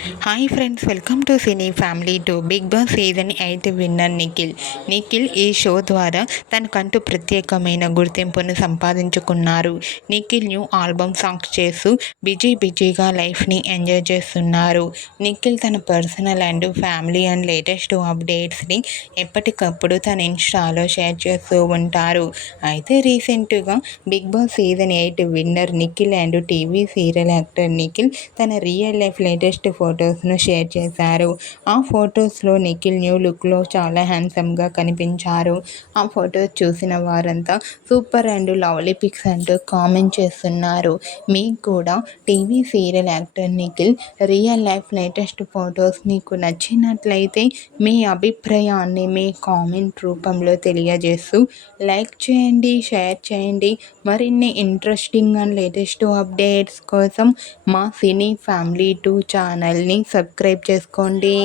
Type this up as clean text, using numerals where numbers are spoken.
Hi friends, welcome to cine family to Bigg Boss season 8 winner Nikhil. Nikhil ఈ show ద్వారా తనకంటూ ప్రత్యేకమైన గుర్తింపును సంపాదించుకున్నారు. నిఖిల్ న్యూ ఆల్బమ్ సాంగ్స్ చేస్తూ బిజీగా లైఫ్ని ఎంజాయ్ చేస్తున్నారు. నిఖిల్ తన personal and family and latest అప్డేట్స్ని ఎప్పటికప్పుడు తన ఇన్స్టాలో షేర్ చేస్తూ ఉంటారు. అయితే రీసెంట్గా Bigg Boss season 8 winner Nikhil and TV serial actor Nikhil తన రియల్ లైఫ్ లేటెస్ట్ ఫొటోస్ను షేర్ చేశారు. ఆ ఫొటోస్లో నిఖిల్ న్యూ లుక్లో చాలా హ్యాండ్సమ్గా కనిపించారు. ఆ ఫొటోస్ చూసిన వారంతా సూపర్ అండ్ లవ్లీ పిక్స్ అంటూ కామెంట్ చేస్తున్నారు. మీకు కూడా TV serial actor Nikhil real life latest photos మీకు నచ్చినట్లయితే మీ అభిప్రాయాన్ని మీ కామెంట్ రూపంలో తెలియజేస్తూ లైక్ చేయండి, షేర్ చేయండి. మరిన్ని ఇంట్రెస్టింగ్ అండ్ లేటెస్ట్ అప్డేట్స్ కోసం మా సినీ ఫ్యామిలీ 2 ఛానల్ని సబ్స్క్రైబ్ చేసుకోండి.